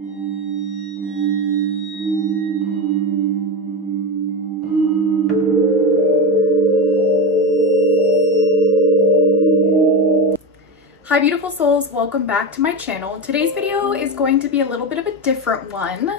Hi beautiful souls, welcome back to my channel. Today's video is going to be a little bit of a different one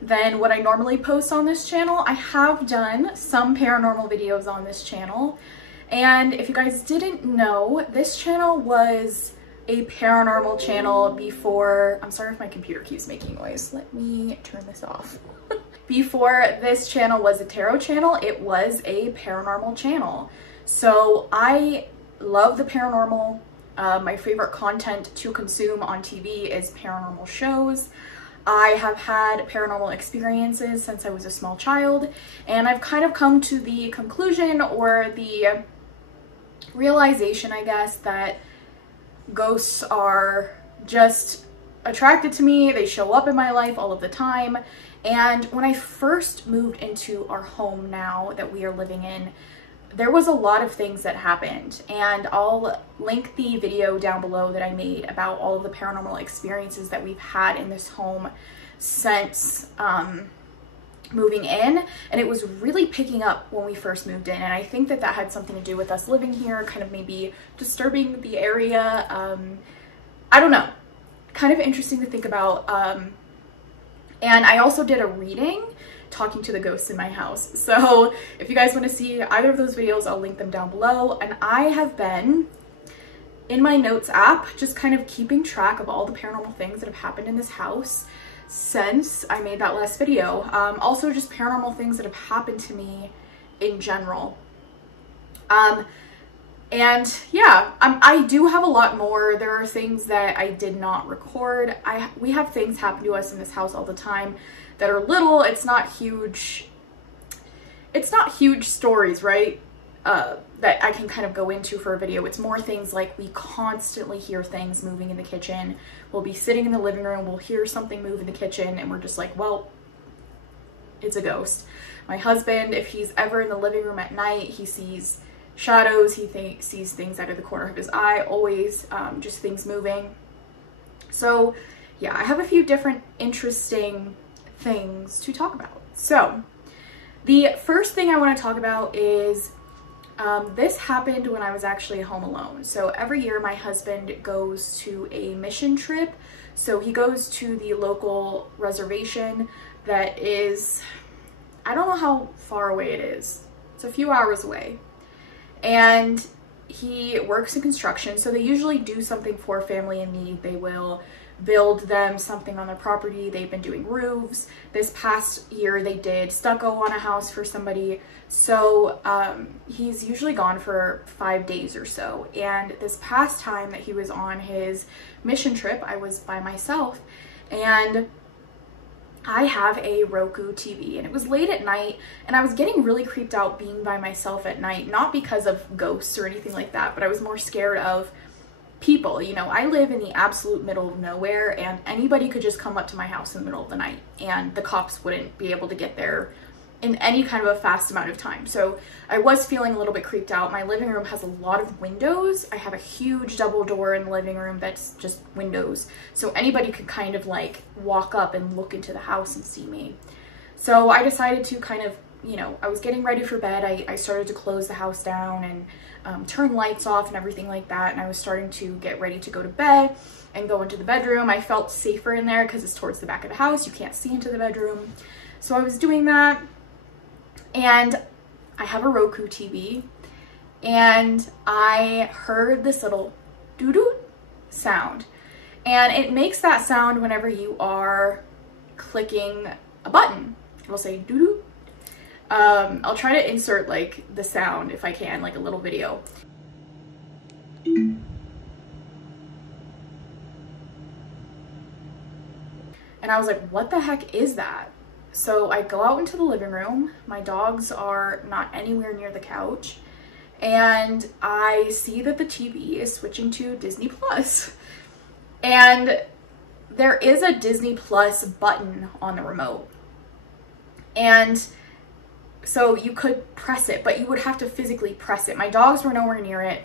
than what I normally post on this channel. I have done some paranormal videos on this channel, and if you guys didn't know, this channel was a paranormal channel before— I'm sorry if my computer keeps making noise. Let me turn this off. Before this channel was a tarot channel, it was a paranormal channel. So I love the paranormal. My favorite content to consume on TV is paranormal shows. I have had paranormal experiences since I was a small child, and I've kind of come to the conclusion, or the realization, I guess, that ghosts are just attracted to me. They show up in my life all of the time. And when I first moved into our home now that we are living in, there was a lot of things that happened, and I'll link the video down below that I made about all of the paranormal experiences that we've had in this home since moving in. And it was really picking up when we first moved in, and I think that that had something to do with us living here, kind of maybe disturbing the area. I don't know, kind of interesting to think about. And I also did a reading talking to the ghosts in my house. So if you guys want to see either of those videos, I'll link them down below. And I have been in my notes app just kind of keeping track of all the paranormal things that have happened in this house since I made that last video. Also just paranormal things that have happened to me in general. And yeah, I do have a lot more. There are things that I did not record. We have things happen to us in this house all the time that are little. It's not huge stories, right? That I can kind of go into for a video. It's more things like we constantly hear things moving in the kitchen. We'll be sitting in the living room, we'll hear something move in the kitchen, and we're just like, well, it's a ghost. My husband, if he's ever in the living room at night, he sees shadows, he sees things out of the corner of his eye, always just things moving. So yeah, I have a few different interesting things to talk about. So the first thing I want to talk about is this happened when I was actually home alone. So every year my husband goes to a mission trip. So he goes to the local reservation that is, I don't know how far away it is. It's a few hours away. And he works in construction, so they usually do something for family in need. They will build them something on their property. They've been doing roofs. This past year they did stucco on a house for somebody. So he's usually gone for 5 days or so. And this past time that he was on his mission trip, I was by myself, and I have a Roku TV, and it was late at night, and I was getting really creeped out being by myself at night, not because of ghosts or anything like that, but I was more scared of people. You know, I live in the absolute middle of nowhere, and anybody could just come up to my house in the middle of the night, and the cops wouldn't be able to get there in any kind of a fast amount of time. So I was feeling a little bit creeped out. My living room has a lot of windows. I have a huge double door in the living room that's just windows. So anybody could kind of like walk up and look into the house and see me. So I decided to kind of, you know, I was getting ready for bed. I started to close the house down and turn lights off and everything like that. And I was starting to get ready to go to bed and go into the bedroom. I felt safer in there because it's towards the back of the house. You can't see into the bedroom. So I was doing that. And I have a Roku TV, and I heard this little doo-doo sound, and it makes that sound whenever you are clicking a button. It'll say doo-doo. I'll try to insert like the sound if I can, like a little video. And I was like, what the heck is that? So I go out into the living room. My dogs are not anywhere near the couch, and I see that the TV is switching to Disney Plus. And there is a Disney Plus button on the remote. And so you could press it, but you would have to physically press it. My dogs were nowhere near it.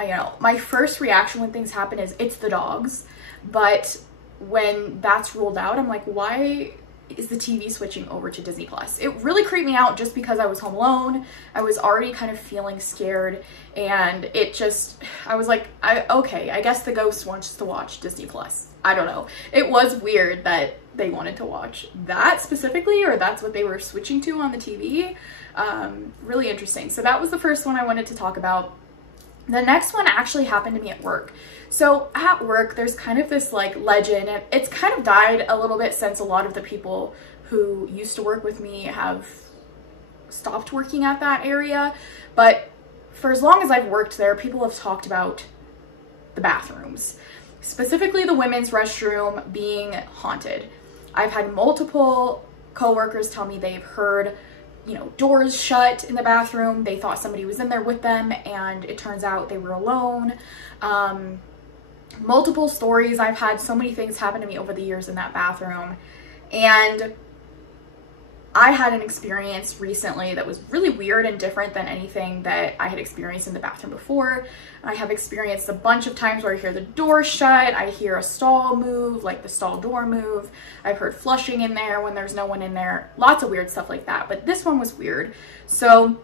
You know, my first reaction when things happen is it's the dogs, but when that's ruled out, I'm like, why is the TV switching over to Disney Plus? It really creeped me out just because I was home alone. I was already kind of feeling scared, and it just, I was like, okay, I guess the ghost wants to watch Disney Plus. I don't know. It was weird that they wanted to watch that specifically, or that's what they were switching to on the TV. Really interesting. So that was the first one I wanted to talk about. The next one actually happened to me at work. So at work, there's kind of this like legend, and it's kind of died a little bit since a lot of the people who used to work with me have stopped working at that area. But for as long as I've worked there, people have talked about the bathrooms, specifically the women's restroom being haunted. I've had multiple coworkers tell me they've heard, you know, doors shut in the bathroom. They thought somebody was in there with them, and it turns out they were alone. Multiple stories. I've had so many things happen to me over the years in that bathroom, and I had an experience recently that was really weird and different than anything that I had experienced in the bathroom before. I have experienced a bunch of times where I hear the door shut, I hear a stall move, like the stall door move. I've heard flushing in there when there's no one in there. Lots of weird stuff like that, but this one was weird. So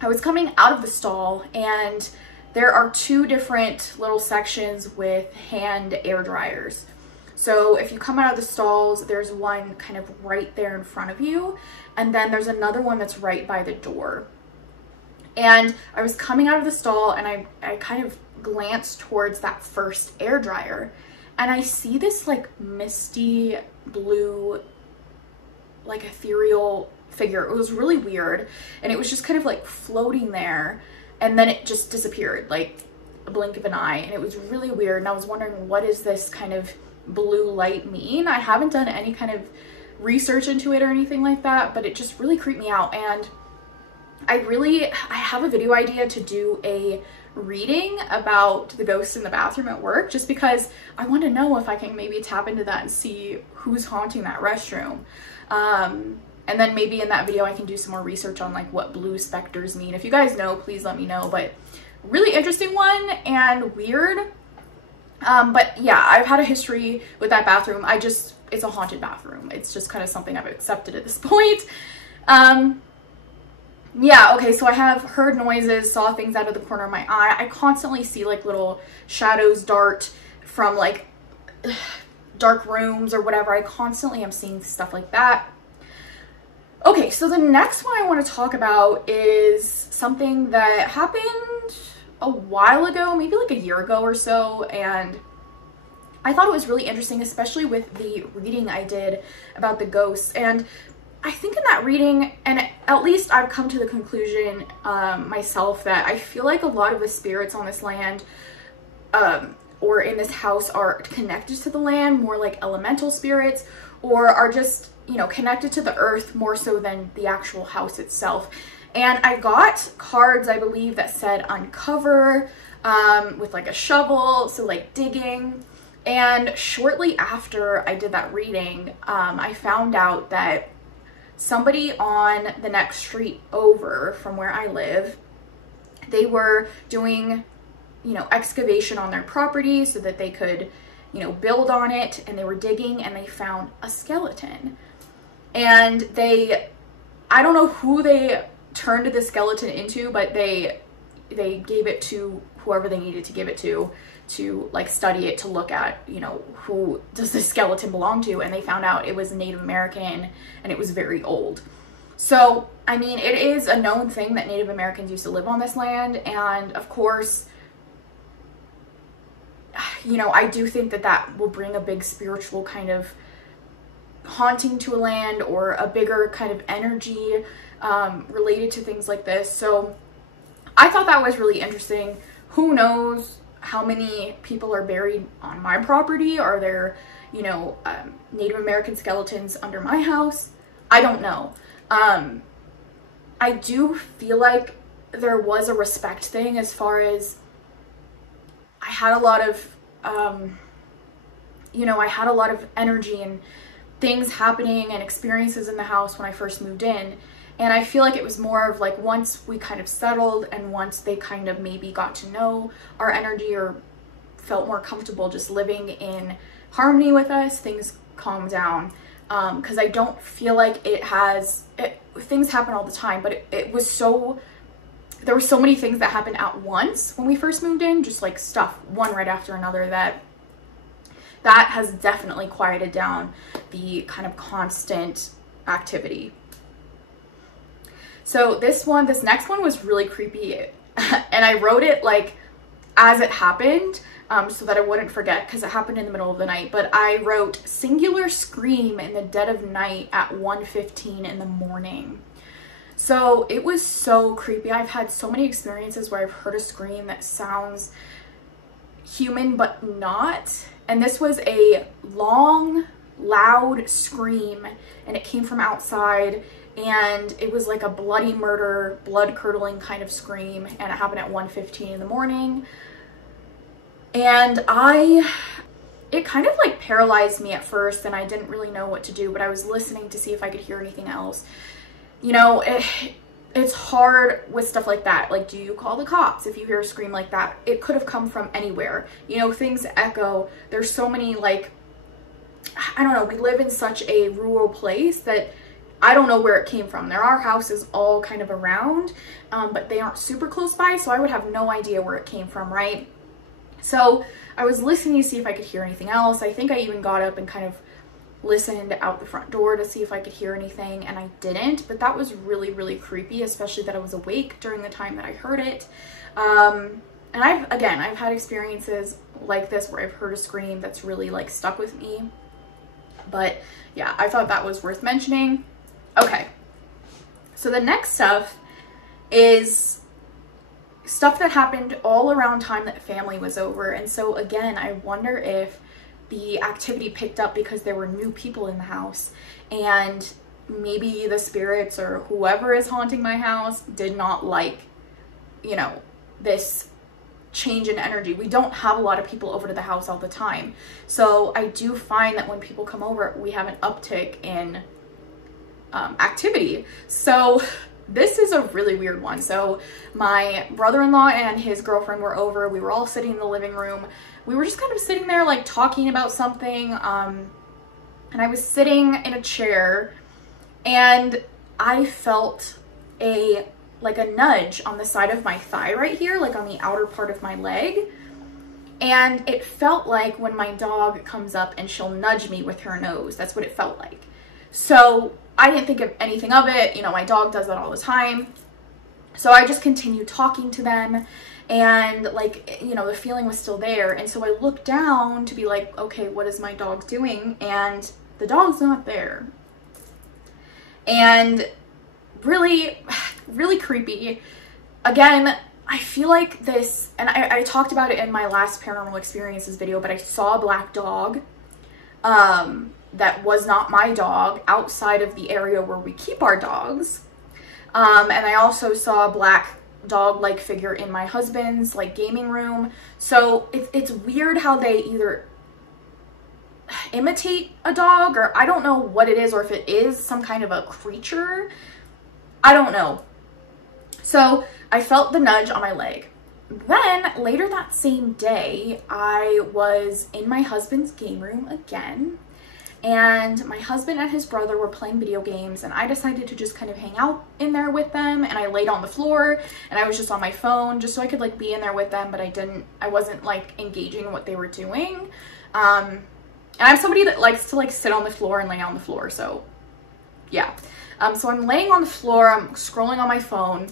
I was coming out of the stall, and there are two different little sections with hand air dryers. So if you come out of the stalls, there's one kind of right there in front of you, and then there's another one that's right by the door. And I was coming out of the stall, and I kind of glanced towards that first air dryer, and I see this like misty blue, like ethereal figure. It was really weird, and it was just kind of like floating there, and then it just disappeared like a blink of an eye, and it was really weird. And I was wondering, what does this kind of blue light mean? I haven't done any kind of research into it or anything like that, but it just really creeped me out. And I have a video idea to do a reading about the ghosts in the bathroom at work, just because I want to know if I can maybe tap into that and see who's haunting that restroom. And then maybe in that video I can do some more research on like what blue specters mean. If you guys know, please let me know. But really interesting one and weird. But yeah, I've had a history with that bathroom. It's a haunted bathroom. It's just kind of something I've accepted at this point. Yeah, okay, so I have heard noises, saw things out of the corner of my eye. I constantly see like little shadows dart from like dark rooms or whatever. I constantly am seeing stuff like that. Okay, so the next one I want to talk about is something that happened a while ago, maybe like a year ago or so, and I thought it was really interesting, especially with the reading I did about the ghosts. And I think in that reading, and at least I've come to the conclusion myself, that I feel like a lot of the spirits on this land or in this house are connected to the land, more like elemental spirits, or are just, you know, connected to the earth more so than the actual house itself. And I got cards, I believe, that said uncover, with like a shovel, so like digging. And shortly after I did that reading, I found out that somebody on the next street over from where I live, they were doing, you know, excavation on their property so that they could, you know, build on it, and they were digging and they found a skeleton. And I don't know who they turned the skeleton into, but they gave it to whoever they needed to give it to like study it, to look at, you know, who does this skeleton belong to, and they found out it was Native American and it was very old. So, I mean, it is a known thing that Native Americans used to live on this land, and of course, you know, I do think that that will bring a big spiritual kind of haunting to a land, or a bigger kind of energy related to things like this. So I thought that was really interesting. Who knows how many people are buried on my property? Are there, you know, Native American skeletons under my house? I don't know. I do feel like there was a respect thing, as far as I had a lot of, you know, I had a lot of energy and things happening and experiences in the house when I first moved in. And I feel like it was more of like, once we kind of settled, and once they kind of maybe got to know our energy or felt more comfortable just living in harmony with us, things calm down. Because I don't feel like things happen all the time, but it was so, there were so many things that happened at once when we first moved in, just like stuff one right after another, that has definitely quieted down the kind of constant activity. So this next one was really creepy, and I wrote it like as it happened, so that I wouldn't forget, because it happened in the middle of the night. But I wrote, singular scream in the dead of night at 1:15 in the morning. So it was so creepy. I've had so many experiences where I've heard a scream that sounds human but not, and this was a long, loud scream, and it came from outside, and it was like a bloody murder, blood-curdling kind of scream, and it happened at 1:15 in the morning. And it kind of like paralyzed me at first, and I didn't really know what to do, but I was listening to see if I could hear anything else. You know, it's hard with stuff like that. Like, do you call the cops if you hear a scream like that? It could have come from anywhere. You know, things echo. There's so many, like, I don't know, we live in such a rural place that I don't know where it came from. There are houses all kind of around, but they aren't super close by, so I would have no idea where it came from, right? So I was listening to see if I could hear anything else. I think I even got up and kind of listened out the front door to see if I could hear anything, and I didn't. But that was really, really creepy, especially that I was awake during the time that I heard it. And I've had experiences like this where I've heard a scream that's really like stuck with me. But yeah, I thought that was worth mentioning. Okay, so the next stuff is stuff that happened all around time that family was over. And so again, I wonder if the activity picked up because there were new people in the house, and maybe the spirits or whoever is haunting my house did not like, you know, this change in energy. We don't have a lot of people over to the house all the time, so I do find that when people come over, we have an uptick in activity. So this is a really weird one. So my brother-in-law and his girlfriend were over. We were all sitting in the living room. We were just kind of sitting there like talking about something, and I was sitting in a chair, and I felt a nudge on the side of my thigh right here, like on the outer part of my leg. And it felt like when my dog comes up and she'll nudge me with her nose. That's what it felt like. So I didn't think of anything of it. You know, my dog does that all the time. So I just continued talking to them, and like, you know, the feeling was still there. And so I looked down to be like, okay, what is my dog doing? And the dog's not there. And really, really creepy. Again, I feel like this, and I talked about it in my last paranormal experiences video, but I saw a black dog that was not my dog outside of the area where we keep our dogs. And I also saw a black dog-like figure in my husband's like gaming room. So it's weird how they either imitate a dog, or I don't know what it is, or if it is some kind of a creature. I don't know. So I felt the nudge on my leg. Then later that same day, I was in my husband's game room again, and my husband and his brother were playing video games, and I decided to just kind of hang out in there with them. And I laid on the floor, and I was just on my phone just so I could like be in there with them, but I wasn't like engaging in what they were doing. And I'm somebody that likes to like sit on the floor and lay on the floor, so yeah. So I'm laying on the floor, I'm scrolling on my phone,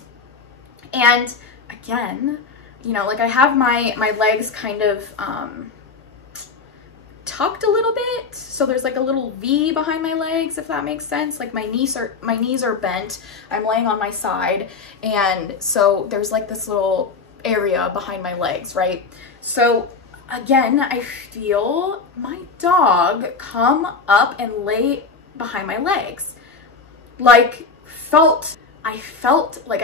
and again, you know, like I have my legs kind of tucked a little bit, so there's like a little V behind my legs, if that makes sense. Like my knees are bent. I'm laying on my side, and so there's like this little area behind my legs, right? So again, I feel my dog come up and lay behind my legs. Like I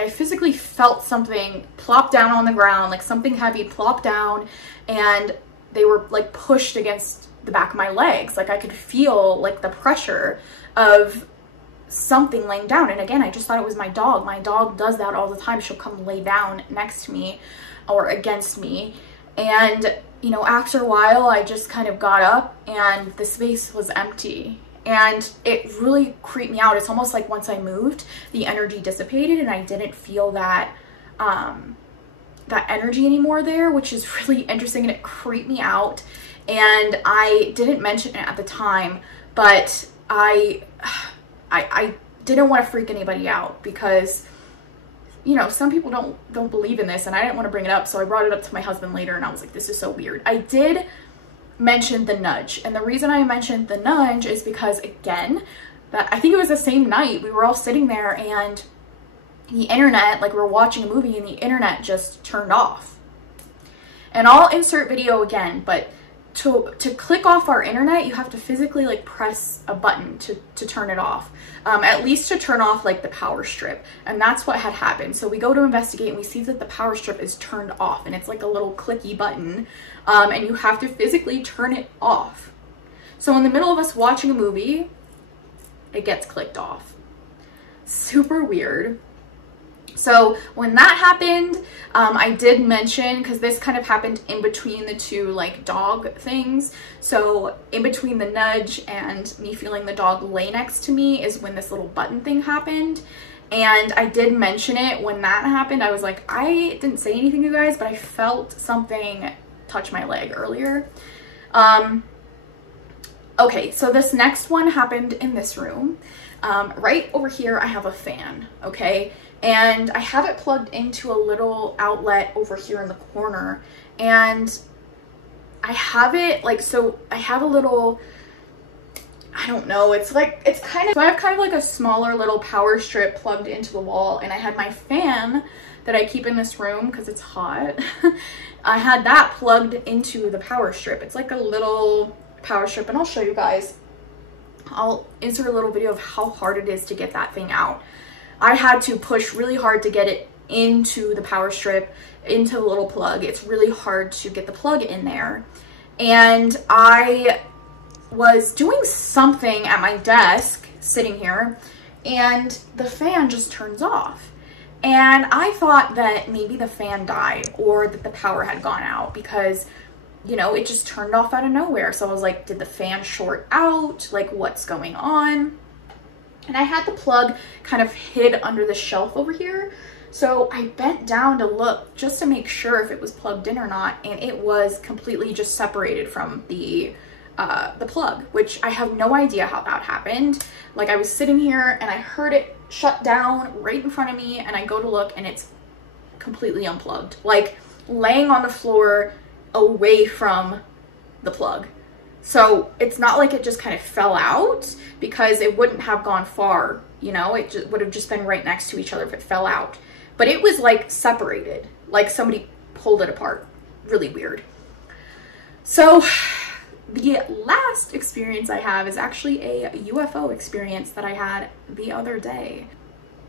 physically felt something plop down on the ground, like something heavy plop down, and they were like pushed against the back of my legs. Like I could feel like the pressure of something laying down. And again, I just thought it was my dog. My dog does that all the time. She'll come lay down next to me or against me. And you know, after a while, I just kind of got up and the space was empty. And it really creeped me out. It's almost like once I moved, the energy dissipated and I didn't feel that, that energy anymore there, which is really interesting, and it creeped me out. And I didn't mention it at the time, but I didn't want to freak anybody out because, you know, some people don't believe in this, and I didn't want to bring it up, so I brought it up to my husband later, and I was like, this is so weird. I did mention the nudge, and the reason I mentioned the nudge is because, again, that I think it was the same night we were all sitting there and the internet, like we were watching a movie and the internet just turned off. And I'll insert video again, but to click off our internet, you have to physically like press a button to turn it off, at least to turn off like the power strip. And that's what had happened. So we go to investigate and we see that the power strip is turned off, and it's like a little clicky button, and you have to physically turn it off. So in the middle of us watching a movie, it gets clicked off. Super weird. So when that happened, I did mention, because this kind of happened in between the two like dog things. So in between the nudge and me feeling the dog lay next to me is when this little button thing happened. And I did mention it when that happened. I was like, I didn't say anything to you guys, but I felt something touch my leg earlier. Okay, so this next one happened in this room. Right over here, I have a fan, okay? And I have it plugged into a little outlet over here in the corner. And I have it like, so I have a little, I don't know, it's like, it's kind of, so I have kind of like a smaller little power strip plugged into the wall, and I had my fan that I keep in this room because it's hot. I had that plugged into the power strip. It's like a little power strip, and I'll show you guys. I'll insert a little video of how hard it is to get that thing out. I had to push really hard to get it into the power strip, into the little plug. It's really hard to get the plug in there. And I was doing something at my desk, sitting here, and the fan just turns off. And I thought that maybe the fan died or that the power had gone out because, you know, it just turned off out of nowhere. So I was like, did the fan short out? Like, what's going on? And I had the plug kind of hid under the shelf over here. So I bent down to look just to make sure if it was plugged in or not. And it was completely just separated from the plug, which I have no idea how that happened. Like, I was sitting here and I heard it shut down right in front of me, and I go to look and it's completely unplugged, like laying on the floor away from the plug. So it's not like it just kind of fell out, because it wouldn't have gone far, you know, it just would have just been right next to each other if it fell out. But it was like separated, like somebody pulled it apart. Really weird. So the last experience I have is actually a UFO experience that I had the other day.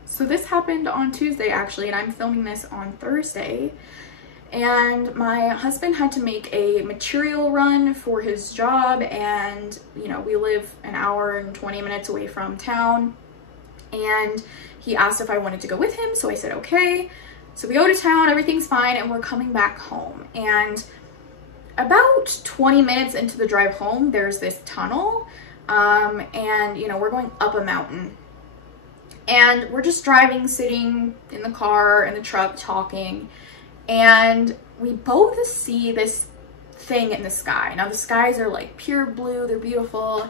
So this happened on Tuesday actually, and I'm filming this on Thursday. And my husband had to make a material run for his job, and you know, we live an hour and 20 minutes away from town, and he asked if I wanted to go with him, so I said okay. So we go to town, everything's fine, and we're coming back home. And about 20 minutes into the drive home, there's this tunnel, and you know, we're going up a mountain. And we're just driving, sitting in the car, in the truck, talking. And we both see this thing in the sky. Now the skies are like pure blue, they're beautiful.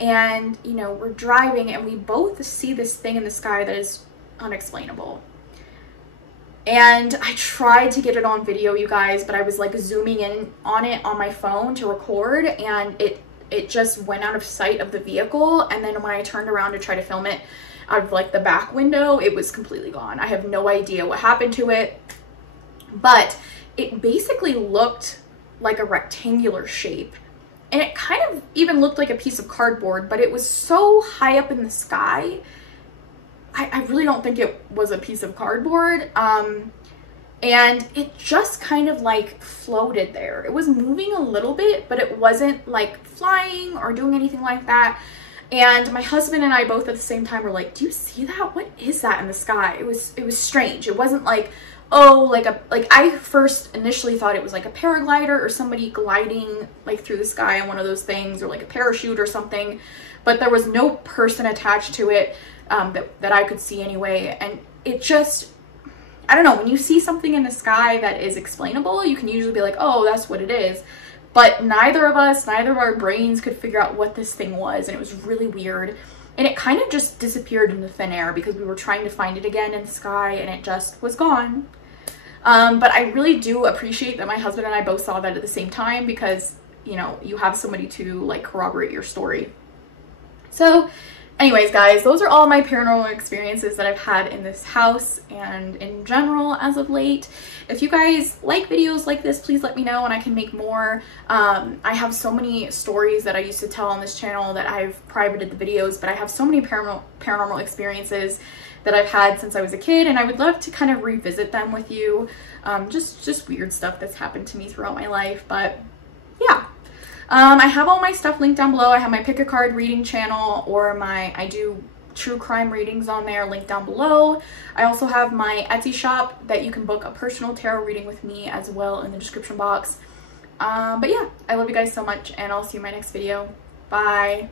And you know, we're driving and we both see this thing in the sky that is unexplainable. And I tried to get it on video, you guys, but I was like zooming in on it on my phone to record, and it just went out of sight of the vehicle. And then when I turned around to try to film it out of like the back window, it was completely gone. I have no idea what happened to it. But it basically looked like a rectangular shape, and it kind of even looked like a piece of cardboard, but it was so high up in the sky, I really don't think it was a piece of cardboard. And it just kind of like floated there. It was moving a little bit, but it wasn't like flying or doing anything like that. And my husband and I both at the same time were like, do you see that? What is that in the sky? It was strange. It wasn't like oh, like I first initially thought it was like a paraglider or somebody gliding like through the sky on one of those things, or like a parachute or something, but there was no person attached to it that I could see anyway. And it just, I don't know, when you see something in the sky that is explainable, you can usually be like, oh, that's what it is. But neither of our brains could figure out what this thing was, and it was really weird. And it kind of just disappeared into thin air because we were trying to find it again in the sky, and it just was gone. But I really do appreciate that my husband and I both saw that at the same time, because, you know, you have somebody to like corroborate your story. So anyways, guys, those are all my paranormal experiences that I've had in this house and in general as of late. If you guys like videos like this, please let me know and I can make more. I have so many stories that I used to tell on this channel that I've privated the videos, but I have so many paranormal experiences that I've had since I was a kid, and I would love to kind of revisit them with you. Just weird stuff that's happened to me throughout my life. But yeah. I have all my stuff linked down below. I have my pick a card reading channel, or I do true crime readings on there, linked down below. I also have my Etsy shop that you can book a personal tarot reading with me as well in the description box. But yeah, I love you guys so much, and I'll see you in my next video. Bye.